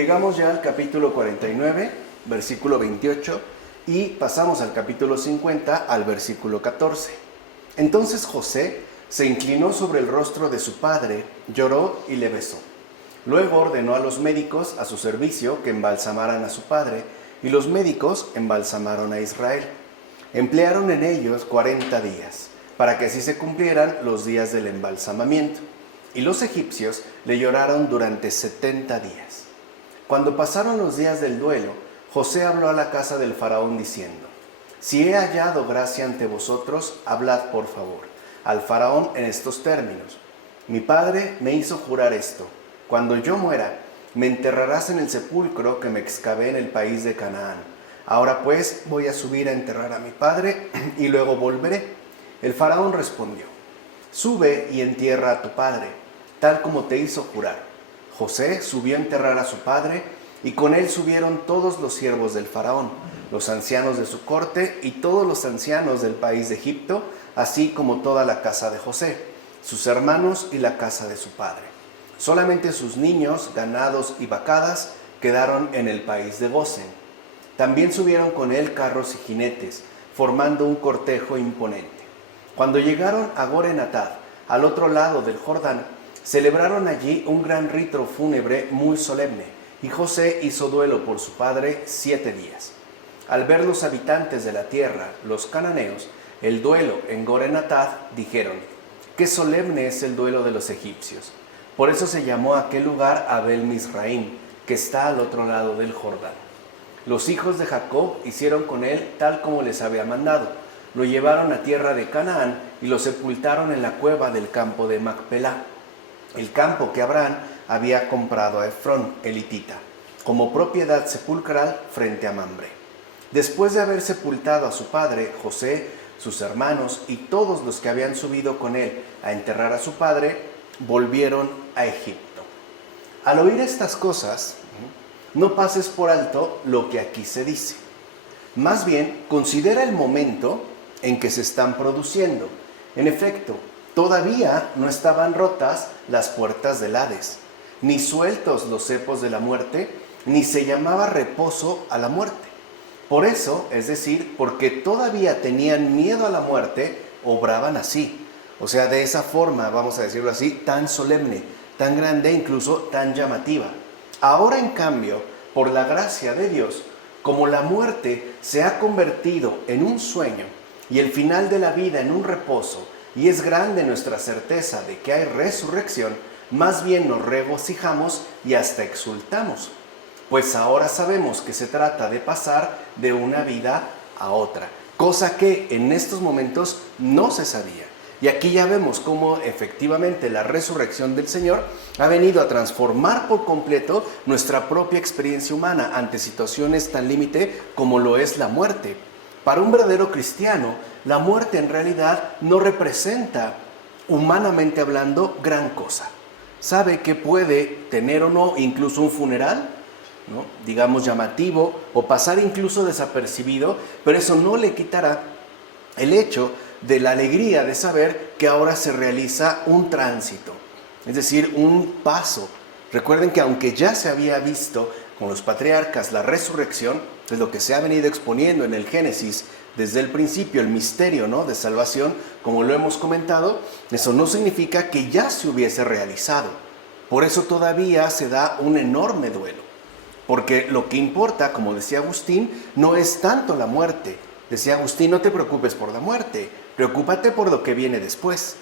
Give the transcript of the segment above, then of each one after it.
Llegamos ya al capítulo 49, versículo 28, y pasamos al capítulo 50, al versículo 14. Entonces José se inclinó sobre el rostro de su padre, lloró y le besó. Luego ordenó a los médicos a su servicio que embalsamaran a su padre, y los médicos embalsamaron a Israel. Emplearon en ellos 40 días, para que así se cumplieran los días del embalsamamiento. Y los egipcios le lloraron durante 70 días. Cuando pasaron los días del duelo, José habló a la casa del faraón diciendo: si he hallado gracia ante vosotros, hablad por favor al faraón en estos términos: mi padre me hizo jurar esto: cuando yo muera, me enterrarás en el sepulcro que me excavé en el país de Canaán. Ahora pues voy a subir a enterrar a mi padre y luego volveré. El faraón respondió: sube y entierra a tu padre, tal como te hizo jurar. José subió a enterrar a su padre, y con él subieron todos los siervos del faraón, los ancianos de su corte y todos los ancianos del país de Egipto, así como toda la casa de José, sus hermanos y la casa de su padre. Solamente sus niños, ganados y vacadas quedaron en el país de Gosén. También subieron con él carros y jinetes, formando un cortejo imponente. Cuando llegaron a Goren-Atad, al otro lado del Jordán, celebraron allí un gran rito fúnebre muy solemne, y José hizo duelo por su padre 7 días. Al ver los habitantes de la tierra, los cananeos, el duelo en Goren-Atad, dijeron: qué solemne es el duelo de los egipcios. Por eso se llamó aquel lugar Abel Mizraim, que está al otro lado del Jordán. Los hijos de Jacob hicieron con él tal como les había mandado. Lo llevaron a tierra de Canaán y lo sepultaron en la cueva del campo de Macpelá, el campo que Abraham había comprado a Efrón, el hitita, como propiedad sepulcral frente a Mamre. Después de haber sepultado a su padre, José, sus hermanos y todos los que habían subido con él a enterrar a su padre, volvieron a Egipto. Al oír estas cosas, no pases por alto lo que aquí se dice. Más bien, considera el momento en que se están produciendo. En efecto, todavía no estaban rotas las puertas del Hades, ni sueltos los cepos de la muerte, ni se llamaba reposo a la muerte. Por eso, es decir, porque todavía tenían miedo a la muerte, obraban así. O sea, de esa forma, vamos a decirlo así, tan solemne, tan grande, incluso tan llamativa. Ahora, en cambio, por la gracia de Dios, como la muerte se ha convertido en un sueño y el final de la vida en un reposo, y es grande nuestra certeza de que hay resurrección, más bien nos regocijamos y hasta exultamos. Pues ahora sabemos que se trata de pasar de una vida a otra, cosa que en estos momentos no se sabía. Y aquí ya vemos cómo efectivamente la resurrección del Señor ha venido a transformar por completo nuestra propia experiencia humana ante situaciones tan límite como lo es la muerte. Para un verdadero cristiano, la muerte en realidad no representa, humanamente hablando, gran cosa. Sabe que puede tener o no incluso un funeral, ¿no?, digamos llamativo, o pasar incluso desapercibido, pero eso no le quitará el hecho de la alegría de saber que ahora se realiza un tránsito, es decir, un paso. Recuerden que aunque ya se había visto con los patriarcas la resurrección, es lo que se ha venido exponiendo en el Génesis desde el principio, el misterio, ¿no?, de salvación, como lo hemos comentado, eso no significa que ya se hubiese realizado. Por eso todavía se da un enorme duelo, porque lo que importa, como decía Agustín, no es tanto la muerte. Decía Agustín: no te preocupes por la muerte, preocúpate por lo que viene después.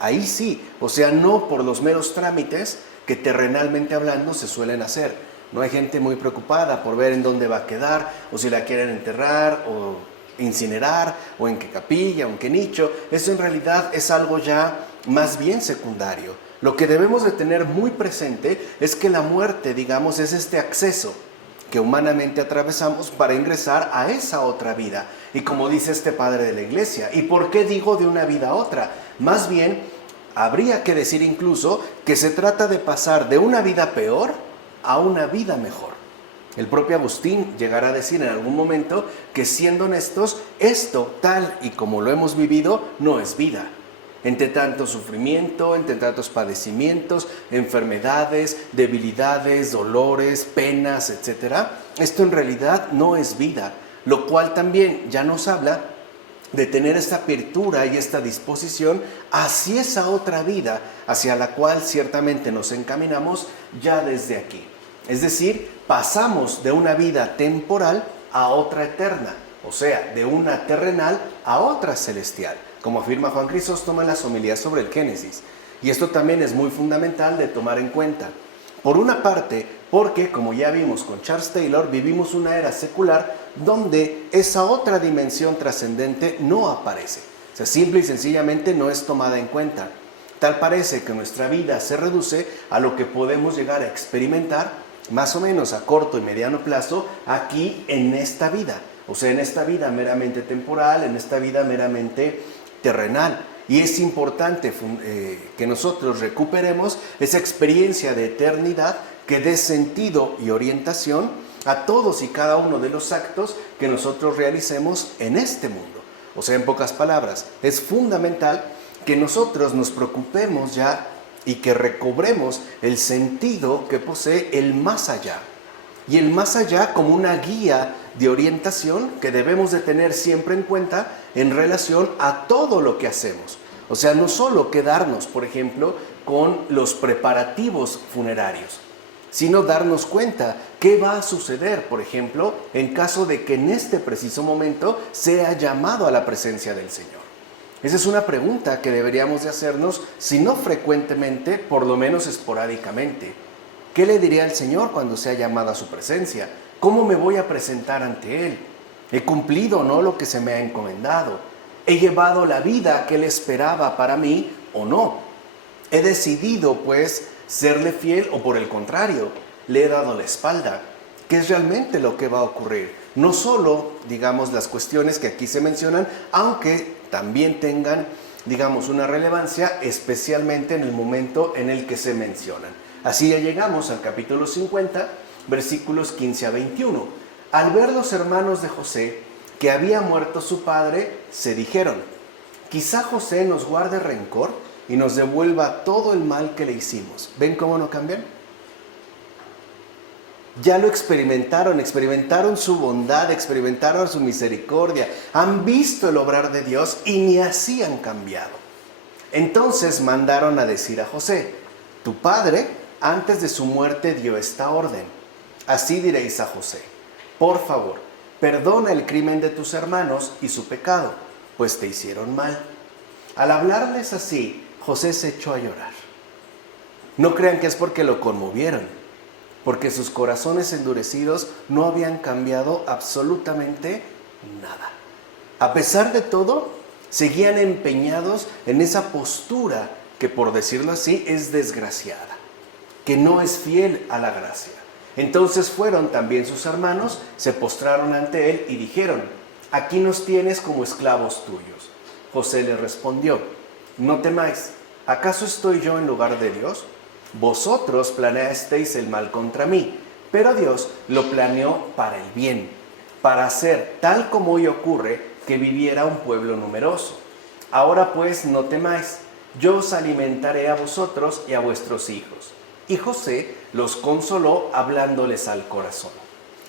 Ahí sí, o sea, no por los meros trámites que terrenalmente hablando se suelen hacer. No hay gente muy preocupada por ver en dónde va a quedar, o si la quieren enterrar, o incinerar, o en qué capilla, o en qué nicho. Eso en realidad es algo ya más bien secundario. Lo que debemos de tener muy presente es que la muerte, digamos, es este acceso que humanamente atravesamos para ingresar a esa otra vida. Y como dice este padre de la iglesia, ¿y por qué digo de una vida a otra? Más bien, habría que decir incluso que se trata de pasar de una vida peor a una vida mejor. El propio Agustín llegará a decir en algún momento que, siendo honestos, esto tal y como lo hemos vivido no es vida. entre tanto sufrimiento, entre tantos padecimientos, enfermedades, debilidades, dolores, penas, etc. Esto en realidad no es vida, lo cual también ya nos habla de tener esta apertura y esta disposición hacia esa otra vida, hacia la cual ciertamente nos encaminamos ya desde aquí. Es decir, pasamos de una vida temporal a otra eterna, o sea, de una terrenal a otra celestial, como afirma Juan Crisóstomo en las homilías sobre el Génesis. Y esto también es muy fundamental de tomar en cuenta. Por una parte, porque, como ya vimos con Charles Taylor, vivimos una era secular donde esa otra dimensión trascendente no aparece. O sea, simple y sencillamente no es tomada en cuenta. Tal parece que nuestra vida se reduce a lo que podemos llegar a experimentar, más o menos a corto y mediano plazo, aquí en esta vida. O sea, en esta vida meramente temporal, en esta vida meramente terrenal. Y es importante que nosotros recuperemos esa experiencia de eternidad que dé sentido y orientación a todos y cada uno de los actos que nosotros realicemos en este mundo. O sea, en pocas palabras, es fundamental que nosotros nos preocupemos ya y que recobremos el sentido que posee el más allá. Y el más allá como una guía de orientación que debemos de tener siempre en cuenta en relación a todo lo que hacemos. O sea, no solo quedarnos, por ejemplo, con los preparativos funerarios, sino darnos cuenta qué va a suceder, por ejemplo, en caso de que en este preciso momento sea llamado a la presencia del Señor. Esa es una pregunta que deberíamos de hacernos, si no frecuentemente, por lo menos esporádicamente. ¿Qué le diría al Señor cuando sea llamado a su presencia? ¿Cómo me voy a presentar ante Él? ¿He cumplido o no lo que se me ha encomendado? ¿He llevado la vida que Él esperaba para mí o no? ¿He decidido, pues, serle fiel o por el contrario, le he dado la espalda? ¿Qué es realmente lo que va a ocurrir? No solo, digamos, las cuestiones que aquí se mencionan, aunque también tengan, digamos, una relevancia, especialmente en el momento en el que se mencionan. Así ya llegamos al capítulo 50, versículos 15 a 21. Al ver los hermanos de José que había muerto su padre, se dijeron: quizá José nos guarde rencor y nos devuelva todo el mal que le hicimos. ¿Ven cómo no cambian? Ya lo experimentaron su bondad, experimentaron su misericordia, han visto el obrar de Dios y ni así han cambiado. Entonces mandaron a decir a José: tu padre antes de su muerte dio esta orden. Así diréis a José: por favor, perdona el crimen de tus hermanos y su pecado, pues te hicieron mal. Al hablarles así, José se echó a llorar. No crean que es porque lo conmovieron, porque sus corazones endurecidos no habían cambiado absolutamente nada. A pesar de todo, seguían empeñados en esa postura que, por decirlo así, es desgraciada, que no es fiel a la gracia. Entonces fueron también sus hermanos, se postraron ante él y dijeron: aquí nos tienes como esclavos tuyos. José les respondió: no temáis, ¿acaso estoy yo en lugar de Dios? Vosotros planeasteis el mal contra mí, pero Dios lo planeó para el bien, para hacer, tal como hoy ocurre, que viviera un pueblo numeroso. Ahora pues no temáis, yo os alimentaré a vosotros y a vuestros hijos. Y José los consoló hablándoles al corazón.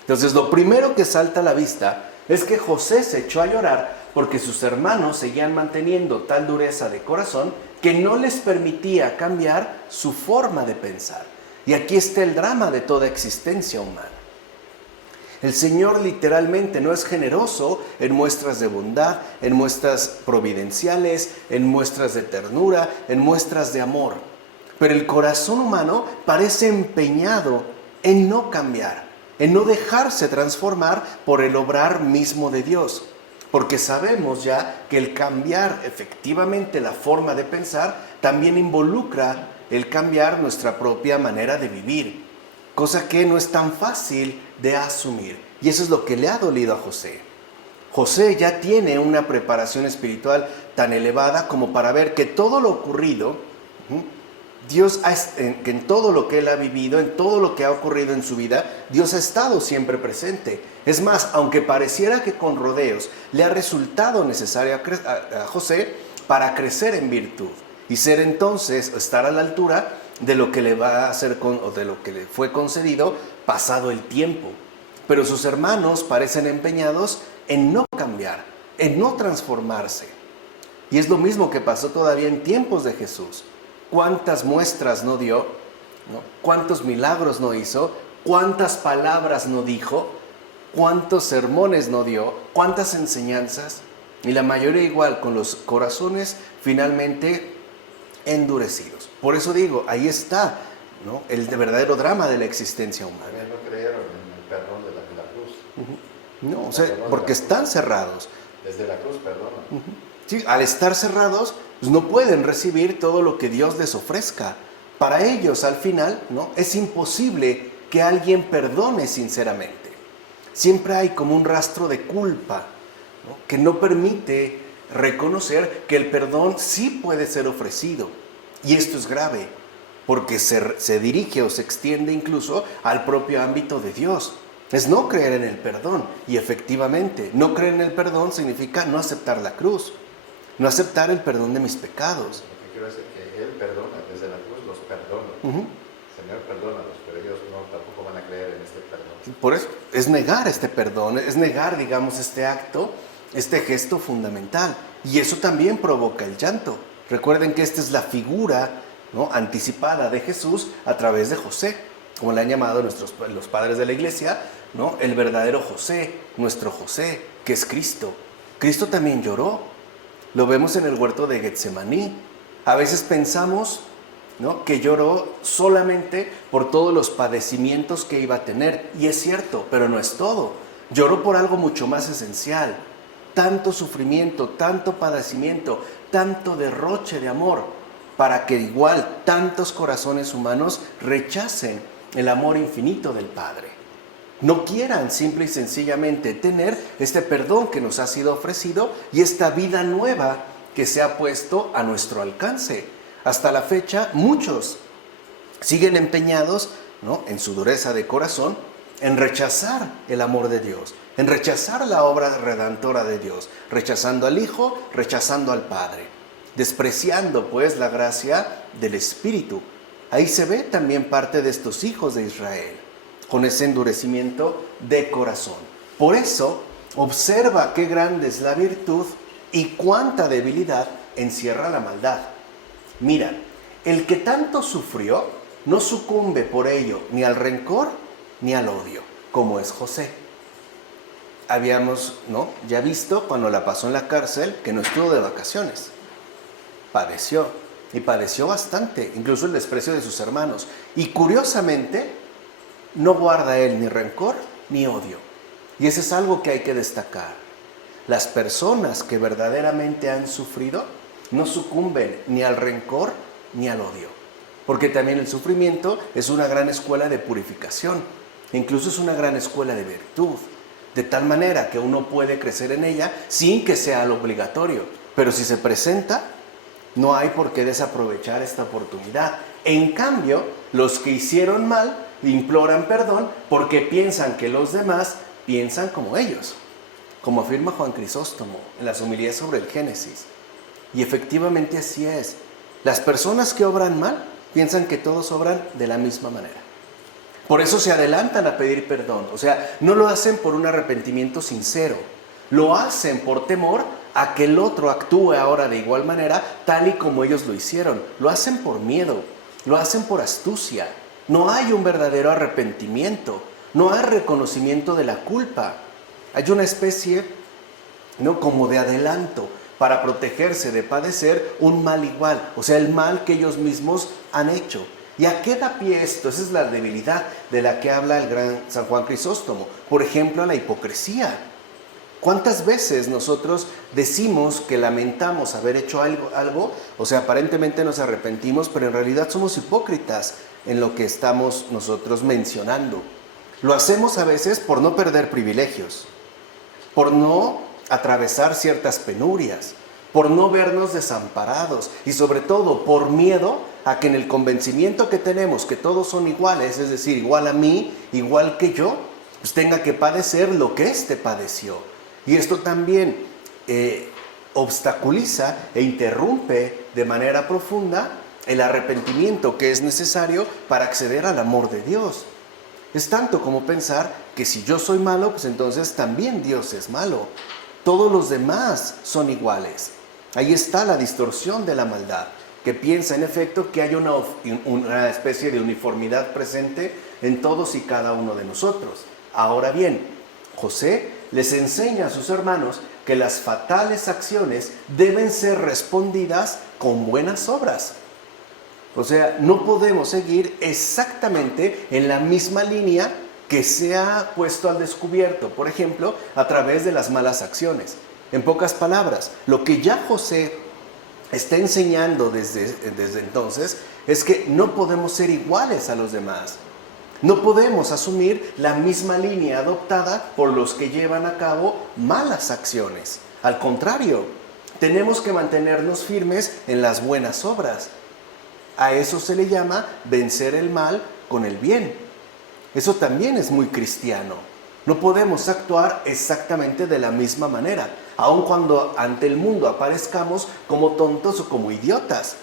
Entonces, lo primero que salta a la vista es que José se echó a llorar porque sus hermanos seguían manteniendo tal dureza de corazón que no les permitía cambiar su forma de pensar. Y aquí está el drama de toda existencia humana. El Señor literalmente no es generoso en muestras de bondad, en muestras providenciales, en muestras de ternura, en muestras de amor. Pero el corazón humano parece empeñado en no cambiar, en no dejarse transformar por el obrar mismo de Dios. Porque sabemos ya que el cambiar efectivamente la forma de pensar también involucra el cambiar nuestra propia manera de vivir, cosa que no es tan fácil de asumir. Y eso es lo que le ha dolido a José. José ya tiene una preparación espiritual tan elevada como para ver que todo lo ocurrido, Dios, que en todo lo que él ha vivido, en todo lo que ha ocurrido en su vida, Dios ha estado siempre presente. Es más, aunque pareciera que con rodeos le ha resultado necesario a José para crecer en virtud y ser entonces, estar a la altura de lo que le va a hacer o de lo que le fue concedido pasado el tiempo. Pero sus hermanos parecen empeñados en no cambiar, en no transformarse. Y es lo mismo que pasó todavía en tiempos de Jesús. ¿Cuántas muestras no dio? ¿No? ¿Cuántos milagros no hizo? ¿Cuántas palabras no dijo? ¿Cuántos sermones no dio? ¿Cuántas enseñanzas? Y la mayoría igual, con los corazones finalmente endurecidos. Por eso digo, ahí está, ¿no?, el verdadero drama de la existencia humana. También no creyeron en el perdón de la cruz. No, o sea, porque están cerrados. Desde la cruz, perdón. Sí, al estar cerrados, pues no pueden recibir todo lo que Dios les ofrezca. Para ellos, al final, ¿no?, es imposible que alguien perdone sinceramente. Siempre hay como un rastro de culpa, ¿no?, que no permite reconocer que el perdón sí puede ser ofrecido. Y esto es grave, porque se dirige o se extiende incluso al propio ámbito de Dios. Es no creer en el perdón. Y efectivamente, no creer en el perdón significa no aceptar la cruz, no aceptar el perdón de mis pecados. Lo que quiero decir es que Él perdona, desde la cruz los perdona. Señor, perdónalos, pero ellos tampoco van a creer en este perdón. Por eso, es negar este perdón, es negar, digamos, este acto, este gesto fundamental. Y eso también provoca el llanto. Recuerden que esta es la figura, ¿no?, anticipada de Jesús a través de José, como le han llamado los padres de la iglesia, ¿no?, el verdadero José, nuestro José, que es Cristo. Cristo también lloró. Lo vemos en el huerto de Getsemaní. A veces pensamos, ¿no?, que lloró solamente por todos los padecimientos que iba a tener. Y es cierto, pero no es todo. Lloró por algo mucho más esencial. Tanto sufrimiento, tanto padecimiento, tanto derroche de amor, para que igual tantos corazones humanos rechacen el amor infinito del Padre. No quieran simple y sencillamente tener este perdón que nos ha sido ofrecido y esta vida nueva que se ha puesto a nuestro alcance. Hasta la fecha, muchos siguen empeñados, ¿no?, en su dureza de corazón, en rechazar el amor de Dios, en rechazar la obra redentora de Dios, rechazando al Hijo, rechazando al Padre, despreciando pues la gracia del Espíritu. Ahí se ve también parte de estos hijos de Israel, con ese endurecimiento de corazón. Por eso, observa qué grande es la virtud y cuánta debilidad encierra la maldad. Mira, el que tanto sufrió no sucumbe por ello ni al rencor ni al odio, como es José. Habíamos, ¿no?, ya visto cuando la pasó en la cárcel que no estuvo de vacaciones. Padeció, y padeció bastante, incluso el desprecio de sus hermanos. Y curiosamente, no guarda él ni rencor ni odio. Y eso es algo que hay que destacar. Las personas que verdaderamente han sufrido no sucumben ni al rencor ni al odio. Porque también el sufrimiento es una gran escuela de purificación. Incluso es una gran escuela de virtud. De tal manera que uno puede crecer en ella sin que sea lo obligatorio. Pero si se presenta, no hay por qué desaprovechar esta oportunidad. En cambio, los que hicieron mal imploran perdón porque piensan que los demás piensan como ellos, como afirma Juan Crisóstomo en las homilías sobre el Génesis. Y efectivamente así es. Las personas que obran mal piensan que todos obran de la misma manera. Por eso se adelantan a pedir perdón. O sea, no lo hacen por un arrepentimiento sincero. Lo hacen por temor a que el otro actúe ahora de igual manera, tal y como ellos lo hicieron. Lo hacen por miedo, lo hacen por astucia. No hay un verdadero arrepentimiento, no hay reconocimiento de la culpa. Hay una especie, ¿no?, como de adelanto para protegerse de padecer un mal igual, o sea, el mal que ellos mismos han hecho. ¿Y a qué da pie esto? Esa es la debilidad de la que habla el gran San Juan Crisóstomo. Por ejemplo, a la hipocresía. ¿Cuántas veces nosotros decimos que lamentamos haber hecho algo? O sea, aparentemente nos arrepentimos, pero en realidad somos hipócritas en lo que estamos nosotros mencionando. Lo hacemos a veces por no perder privilegios, por no atravesar ciertas penurias, por no vernos desamparados y sobre todo por miedo a que en el convencimiento que tenemos que todos son iguales, es decir, igual a mí, igual que yo, pues tenga que padecer lo que éste padeció. Y esto también obstaculiza e interrumpe de manera profunda el arrepentimiento que es necesario para acceder al amor de Dios. Es tanto como pensar que si yo soy malo, pues entonces también Dios es malo. Todos los demás son iguales. Ahí está la distorsión de la maldad, que piensa en efecto que hay una especie de uniformidad presente en todos y cada uno de nosotros. Ahora bien, José les enseña a sus hermanos que las fatales acciones deben ser respondidas con buenas obras. O sea, no podemos seguir exactamente en la misma línea que se ha puesto al descubierto, por ejemplo, a través de las malas acciones. En pocas palabras, lo que ya José está enseñando desde entonces es que no podemos ser iguales a los demás. No podemos asumir la misma línea adoptada por los que llevan a cabo malas acciones. Al contrario, tenemos que mantenernos firmes en las buenas obras. A eso se le llama vencer el mal con el bien. Eso también es muy cristiano. No podemos actuar exactamente de la misma manera, aun cuando ante el mundo aparezcamos como tontos o como idiotas.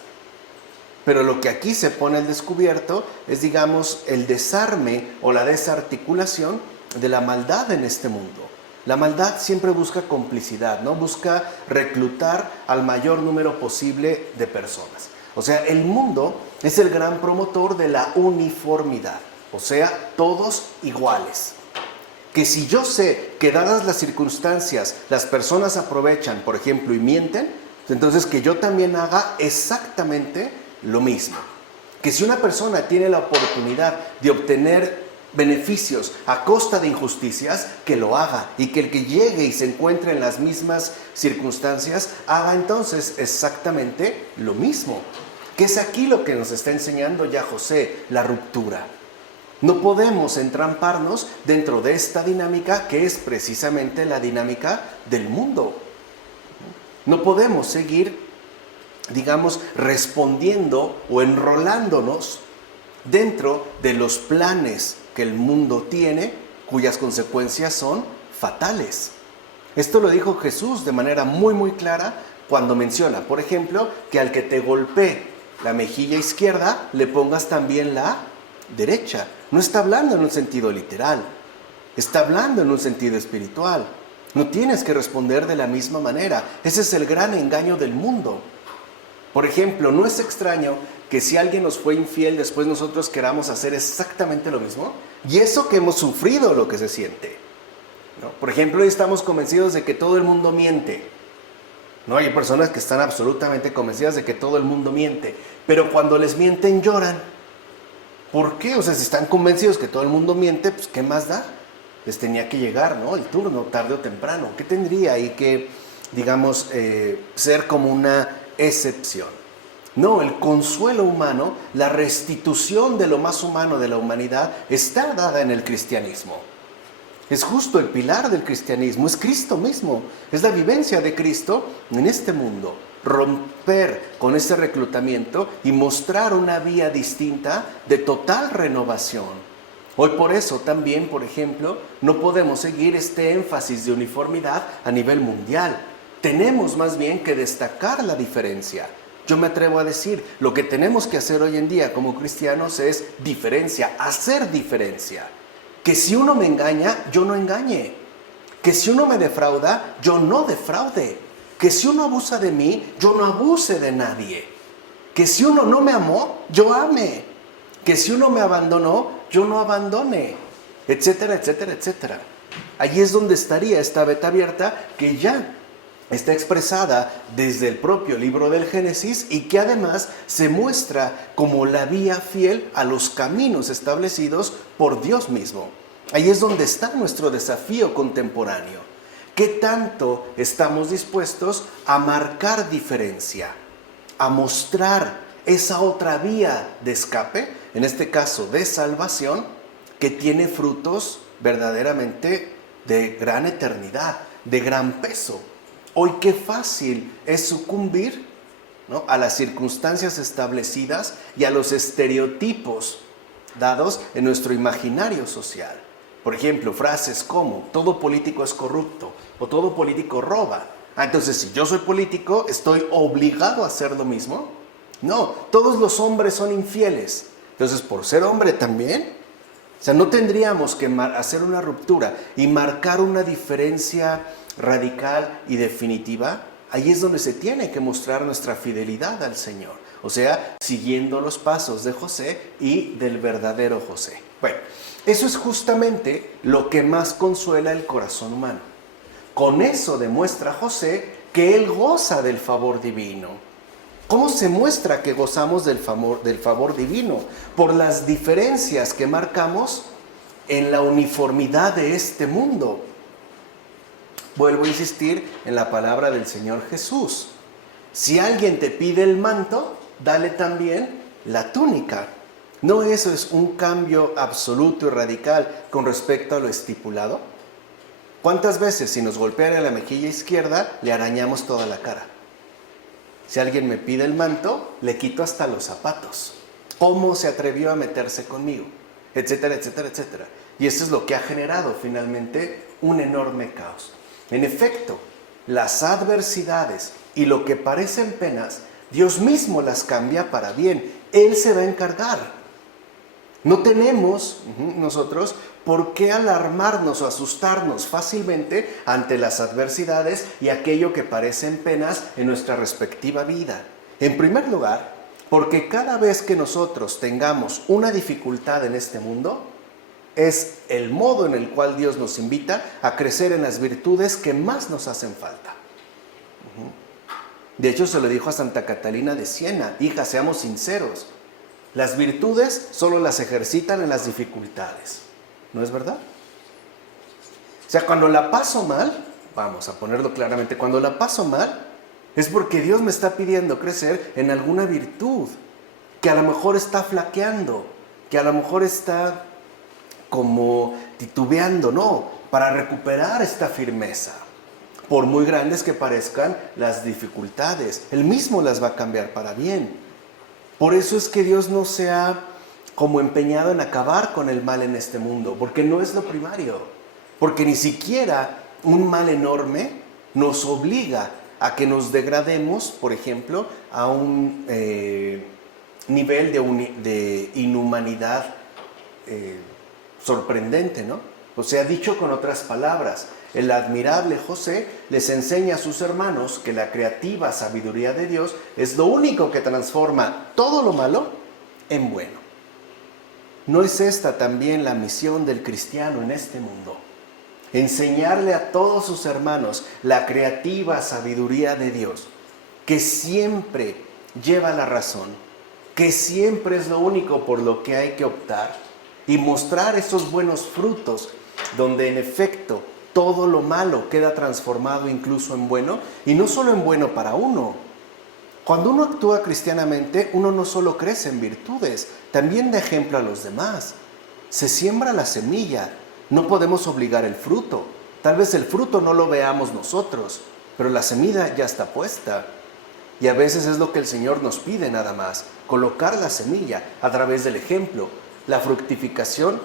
Pero lo que aquí se pone al descubierto es, digamos, el desarme o la desarticulación de la maldad en este mundo. La maldad siempre busca complicidad, ¿no? Busca reclutar al mayor número posible de personas. O sea, el mundo es el gran promotor de la uniformidad, o sea, todos iguales. Que si yo sé que dadas las circunstancias, las personas aprovechan, por ejemplo, y mienten, entonces que yo también haga exactamente lo mismo. Que si una persona tiene la oportunidad de obtener beneficios a costa de injusticias, que lo haga, y que el que llegue y se encuentre en las mismas circunstancias haga entonces exactamente lo mismo. Que es aquí lo que nos está enseñando ya José, la ruptura. No podemos entramparnos dentro de esta dinámica que es precisamente la dinámica del mundo. No podemos seguir, digamos, respondiendo o enrolándonos dentro de los planes que el mundo tiene, cuyas consecuencias son fatales. Esto lo dijo Jesús de manera muy muy clara cuando menciona, por ejemplo, que al que te golpee la mejilla izquierda, le pongas también la derecha. No está hablando en un sentido literal, está hablando en un sentido espiritual. No tienes que responder de la misma manera. Ese es el gran engaño del mundo. Por ejemplo, ¿no es extraño que si alguien nos fue infiel, después nosotros queramos hacer exactamente lo mismo? Y eso que hemos sufrido lo que se siente, ¿no? Por ejemplo, hoy estamos convencidos de que todo el mundo miente, ¿no? Hay personas que están absolutamente convencidas de que todo el mundo miente, pero cuando les mienten lloran. ¿Por qué? O sea, si están convencidos que todo el mundo miente, pues ¿qué más da? Les tenía que llegar, ¿no? El turno, tarde o temprano. ¿Qué tendría ahí que, digamos, ser como una excepción? No, el consuelo humano, la restitución de lo más humano de la humanidad está dada en el cristianismo. Es justo el pilar del cristianismo, es Cristo mismo, es la vivencia de Cristo en este mundo. Romper con ese reclutamiento y mostrar una vía distinta de total renovación. Hoy por eso también, por ejemplo, no podemos seguir este énfasis de uniformidad a nivel mundial. Tenemos más bien que destacar la diferencia. Yo me atrevo a decir, lo que tenemos que hacer hoy en día como cristianos es diferencia, hacer diferencia. Que si uno me engaña, yo no engañe. Que si uno me defrauda, yo no defraude. Que si uno abusa de mí, yo no abuse de nadie. Que si uno no me amó, yo ame. Que si uno me abandonó, yo no abandone. Etcétera, etcétera, etcétera. Allí es donde estaría esta veta abierta que ya está expresada desde el propio libro del Génesis y que además se muestra como la vía fiel a los caminos establecidos por Dios mismo. Ahí es donde está nuestro desafío contemporáneo. ¿Qué tanto estamos dispuestos a marcar diferencia? A mostrar esa otra vía de escape, en este caso de salvación, que tiene frutos verdaderamente de gran eternidad, de gran peso. Hoy qué fácil es sucumbir, ¿no?, a las circunstancias establecidas y a los estereotipos dados en nuestro imaginario social. Por ejemplo, frases como todo político es corrupto o todo político roba. Entonces, si yo soy político, ¿estoy obligado a hacer lo mismo? No, todos los hombres son infieles. Entonces, por ser hombre también, o sea, no tendríamos que hacer una ruptura y marcar una diferencia radical y definitiva. Ahí es donde se tiene que mostrar nuestra fidelidad al Señor. O sea, siguiendo los pasos de José y del verdadero José. Bueno, eso es justamente lo que más consuela el corazón humano. Con eso demuestra José que él goza del favor divino. ¿Cómo se muestra que gozamos del favor divino? Por las diferencias que marcamos en la uniformidad de este mundo. Vuelvo a insistir en la palabra del Señor Jesús. Si alguien te pide el manto, dale también la túnica. ¿No eso es un cambio absoluto y radical con respecto a lo estipulado? ¿Cuántas veces si nos golpean en la mejilla izquierda, le arañamos toda la cara? Si alguien me pide el manto, le quito hasta los zapatos. ¿Cómo se atrevió a meterse conmigo? Etcétera, etcétera, etcétera. Y eso es lo que ha generado finalmente un enorme caos. En efecto, las adversidades y lo que parecen penas, Dios mismo las cambia para bien. Él se va a encargar. No tenemos nosotros por qué alarmarnos o asustarnos fácilmente ante las adversidades y aquello que parecen penas en nuestra respectiva vida. En primer lugar, porque cada vez que nosotros tengamos una dificultad en este mundo, es el modo en el cual Dios nos invita a crecer en las virtudes que más nos hacen falta. De hecho, se lo dijo a Santa Catalina de Siena: hija, seamos sinceros. Las virtudes solo las ejercitan en las dificultades. ¿No es verdad? O sea, cuando la paso mal, vamos a ponerlo claramente, cuando la paso mal, es porque Dios me está pidiendo crecer en alguna virtud, que a lo mejor está flaqueando, que a lo mejor está como titubeando, no, para recuperar esta firmeza. Por muy grandes que parezcan las dificultades, Él mismo las va a cambiar para bien. Por eso es que Dios no se ha como empeñado en acabar con el mal en este mundo, porque no es lo primario, porque ni siquiera un mal enorme nos obliga a que nos degrademos, por ejemplo, a un nivel de inhumanidad sorprendente, ¿no? O sea, dicho con otras palabras, el admirable José les enseña a sus hermanos que la creativa sabiduría de Dios es lo único que transforma todo lo malo en bueno. ¿No es esta también la misión del cristiano en este mundo? Enseñarle a todos sus hermanos la creativa sabiduría de Dios, que siempre lleva la razón, que siempre es lo único por lo que hay que optar, y mostrar esos buenos frutos donde en efecto todo lo malo queda transformado incluso en bueno, y no solo en bueno para uno. Cuando uno actúa cristianamente, uno no solo crece en virtudes, también da ejemplo a los demás. Se siembra la semilla, no podemos obligar el fruto. Tal vez el fruto no lo veamos nosotros, pero la semilla ya está puesta. Y a veces es lo que el Señor nos pide nada más, colocar la semilla a través del ejemplo. La fructificación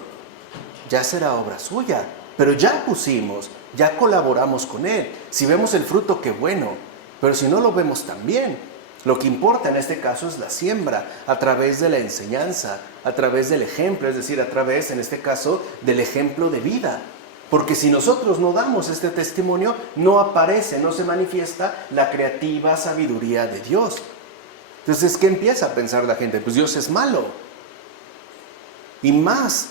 ya será obra suya, pero ya pusimos, ya colaboramos con Él. Si vemos el fruto, qué bueno, pero si no lo vemos también. Lo que importa en este caso es la siembra, a través de la enseñanza, a través del ejemplo, es decir, a través, en este caso, del ejemplo de vida. Porque si nosotros no damos este testimonio, no aparece, no se manifiesta la creativa sabiduría de Dios. Entonces, ¿qué empieza a pensar la gente? Pues Dios es malo. Y más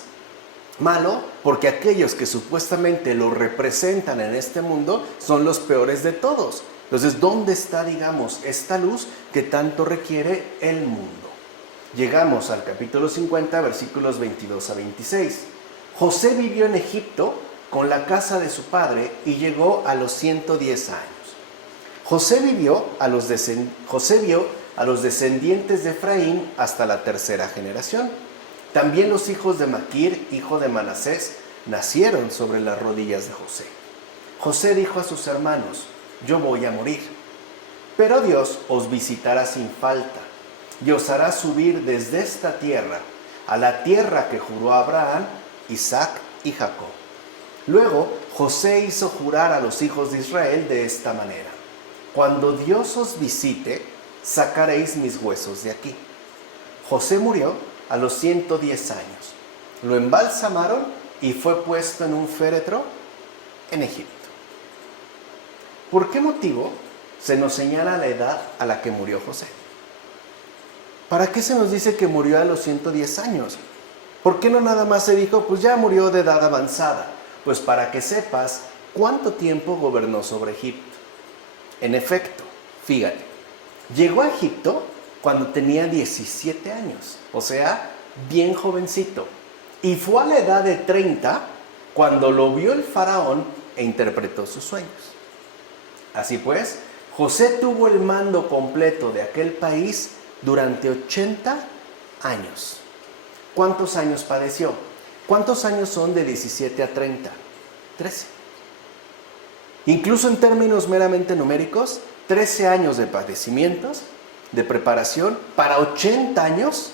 malo porque aquellos que supuestamente lo representan en este mundo son los peores de todos. Entonces, ¿dónde está, digamos, esta luz que tanto requiere el mundo? Llegamos al capítulo 50, versículos 22 a 26. José vivió en Egipto con la casa de su padre y llegó a los 110 años. José vio a los descendientes de Efraín hasta la tercera generación. También los hijos de Maquir, hijo de Manasés, nacieron sobre las rodillas de José. José dijo a sus hermanos: yo voy a morir, pero Dios os visitará sin falta y os hará subir desde esta tierra a la tierra que juró a Abraham, Isaac y Jacob. Luego José hizo jurar a los hijos de Israel de esta manera: cuando Dios os visite, sacaréis mis huesos de aquí. José murió a los 110 años. Lo embalsamaron y fue puesto en un féretro en Egipto. ¿Por qué motivo se nos señala la edad a la que murió José? ¿Para qué se nos dice que murió a los 110 años? ¿Por qué no nada más se dijo, pues ya murió de edad avanzada? Pues para que sepas cuánto tiempo gobernó sobre Egipto. En efecto, fíjate, llegó a Egipto cuando tenía 17 años, o sea, bien jovencito. Y fue a la edad de 30 cuando lo vio el faraón e interpretó sus sueños. Así pues, José tuvo el mando completo de aquel país durante 80 años. ¿Cuántos años padeció? ¿Cuántos años son de 17 a 30? 13. Incluso en términos meramente numéricos, 13 años de padecimientos, de preparación, para 80 años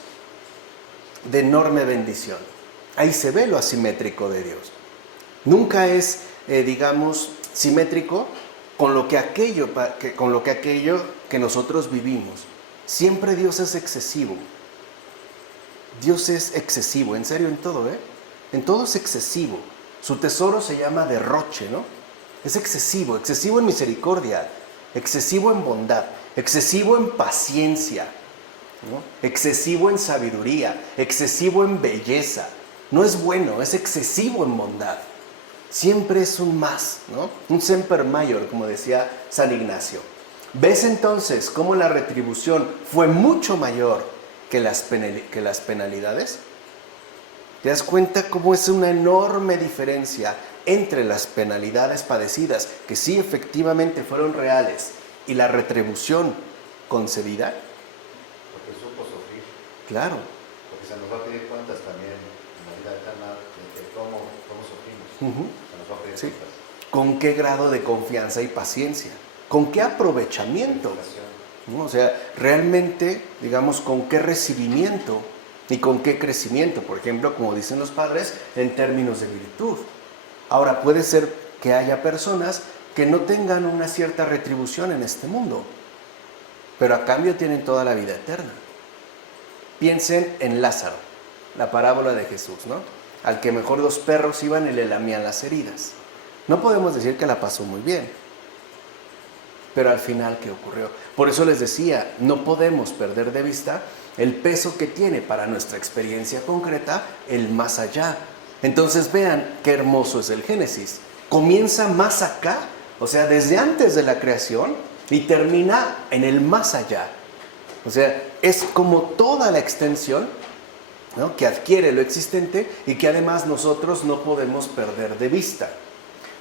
de enorme bendición. Ahí se ve lo asimétrico de Dios. Nunca es, simétrico con lo que aquello que nosotros vivimos. Siempre Dios es excesivo. Dios es excesivo, en serio, en todo, ¿eh? En todo es excesivo. Su tesoro se llama derroche, ¿no? Es excesivo, excesivo en misericordia, excesivo en bondad, excesivo en paciencia, ¿no? Excesivo en sabiduría, excesivo en belleza. No es bueno, es excesivo en bondad. Siempre es un más, ¿no? Un semper mayor, como decía San Ignacio. ¿Ves entonces cómo la retribución fue mucho mayor que las penalidades? ¿Te das cuenta cómo es una enorme diferencia entre las penalidades padecidas, que sí efectivamente fueron reales, y la retribución concedida? Porque supo sufrir. Claro. Porque se nos va a pedir cuentas también en la vida eterna de cómo sufrimos. Se nos va a pedir Sí. cuentas. ¿Con qué grado de confianza y paciencia? ¿Con qué aprovechamiento? ¿No? O sea, realmente, con qué recibimiento y con qué crecimiento, por ejemplo, como dicen los padres, en términos de virtud. Ahora, puede ser que haya personas que no tengan una cierta retribución en este mundo, pero a cambio tienen toda la vida eterna. Piensen en Lázaro, la parábola de Jesús, ¿no? Al que mejor los perros iban y le lamían las heridas. No podemos decir que la pasó muy bien, pero al final, ¿qué ocurrió? Por eso les decía, no podemos perder de vista el peso que tiene para nuestra experiencia concreta el más allá. Entonces vean qué hermoso es el Génesis. Comienza más acá, o sea, desde antes de la creación, y termina en el más allá. O sea, es como toda la extensión, ¿no?, que adquiere lo existente y que además nosotros no podemos perder de vista.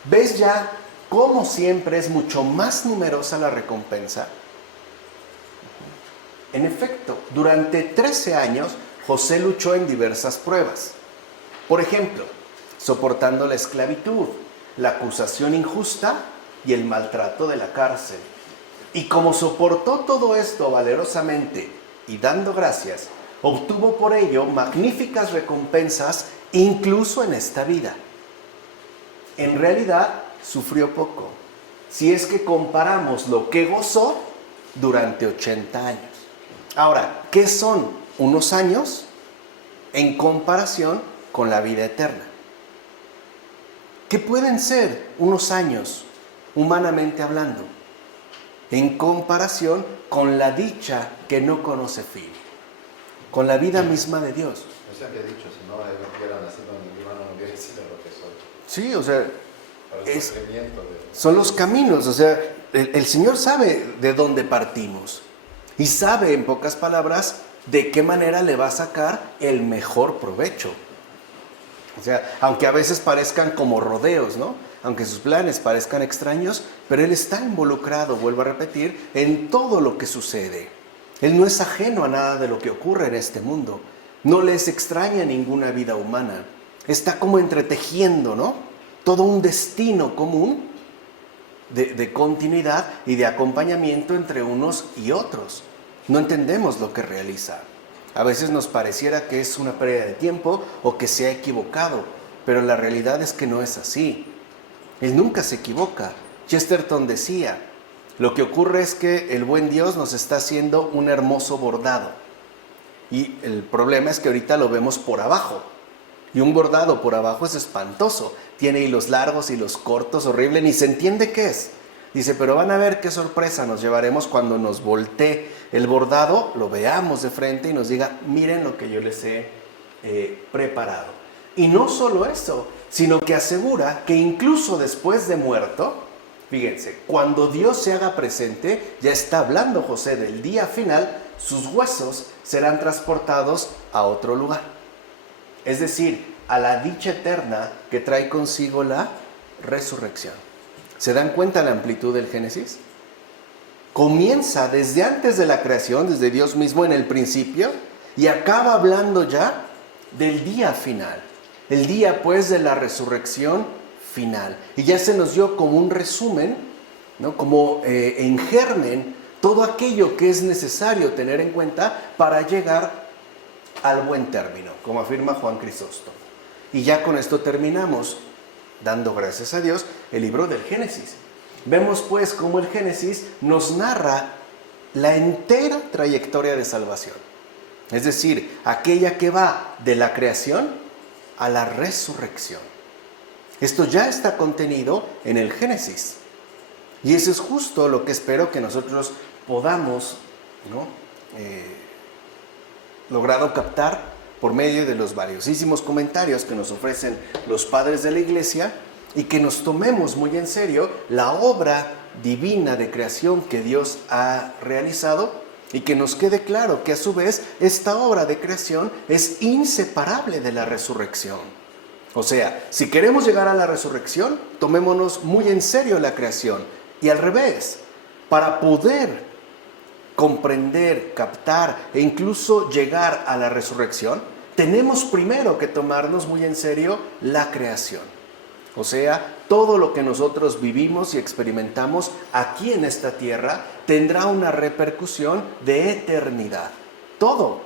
¿Ves ya cómo siempre es mucho más numerosa la recompensa? En efecto, durante 13 años José luchó en diversas pruebas. Por ejemplo, soportando la esclavitud, la acusación injusta y el maltrato de la cárcel. Y como soportó todo esto valerosamente y dando gracias, obtuvo por ello magníficas recompensas incluso en esta vida. En realidad, sufrió poco, si es que comparamos lo que gozó durante 80 años. Ahora, ¿qué son unos años en comparación con la vida eterna? ¿Qué pueden ser unos años, humanamente hablando, en comparación con la dicha que no conoce fin, con la vida misma de Dios? Yo siempre he dicho, si no hubiera nacido en mi no hubiera sido lo que soy. Sí, o sea, Para el sufrimiento son los caminos, o sea, el Señor sabe de dónde partimos y sabe, en pocas palabras, de qué manera le va a sacar el mejor provecho. O sea, aunque a veces parezcan como rodeos, ¿no? Aunque sus planes parezcan extraños, pero Él está involucrado, vuelvo a repetir, en todo lo que sucede. Él no es ajeno a nada de lo que ocurre en este mundo. No le es extraña ninguna vida humana. Está como entretejiendo, ¿no?, todo un destino común de continuidad y de acompañamiento entre unos y otros. No entendemos lo que realiza. A veces nos pareciera que es una pérdida de tiempo o que se ha equivocado, pero la realidad es que no es así. Él nunca se equivoca. Chesterton decía, Lo que ocurre es que el buen Dios nos está haciendo un hermoso bordado. Y el problema es que ahorita lo vemos por abajo. Y un bordado por abajo es espantoso. Tiene hilos largos, hilos cortos, horrible, ni se entiende qué es. Dice, pero van a ver qué sorpresa nos llevaremos cuando nos voltee el bordado, lo veamos de frente y nos diga, miren lo que yo les he preparado. Y no solo eso, sino que asegura que incluso después de muerto, fíjense, cuando Dios se haga presente, ya está hablando José del día final, sus huesos serán transportados a otro lugar. Es decir, a la dicha eterna que trae consigo la resurrección. ¿Se dan cuenta la amplitud del Génesis? Comienza desde antes de la creación, desde Dios mismo en el principio, y acaba hablando ya del día final. El día pues de la resurrección final. Y ya se nos dio como un resumen, ¿no? Como en germen, todo aquello que es necesario tener en cuenta para llegar al buen término, como afirma Juan Crisóstomo. Y ya con esto terminamos, dando gracias a Dios, el libro del Génesis. Vemos pues cómo el Génesis nos narra la entera trayectoria de salvación. Es decir, aquella que va de la creación a la resurrección. Esto ya está contenido en el Génesis. Y eso es justo lo que espero que nosotros podamos, ¿no? Logrado captar por medio de los valiosísimos comentarios que nos ofrecen los padres de la Iglesia y que nos tomemos muy en serio la obra divina de creación que Dios ha realizado y que nos quede claro que a su vez esta obra de creación es inseparable de la resurrección. O sea, si queremos llegar a la resurrección, tomémonos muy en serio la creación y al revés, para poder comprender, captar e incluso llegar a la resurrección, tenemos primero que tomarnos muy en serio la creación. O sea, todo lo que nosotros vivimos y experimentamos aquí en esta tierra tendrá una repercusión de eternidad. Todo.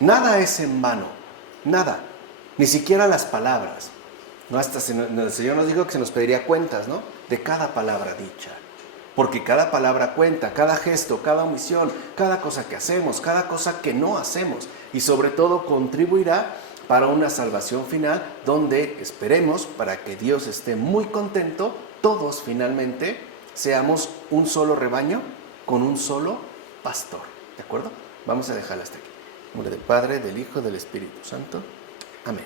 Nada es en vano. Nada. Ni siquiera las palabras. ¿No? Hasta el Señor nos dijo que se nos pediría cuentas, ¿no? De cada palabra dicha. Porque cada palabra cuenta, cada gesto, cada omisión, cada cosa que hacemos, cada cosa que no hacemos. Y sobre todo contribuirá para una salvación final donde esperemos, para que Dios esté muy contento, todos finalmente seamos un solo rebaño con un solo pastor. ¿De acuerdo? Vamos a dejarla hasta aquí. En nombre del Padre, del Hijo, del Espíritu Santo.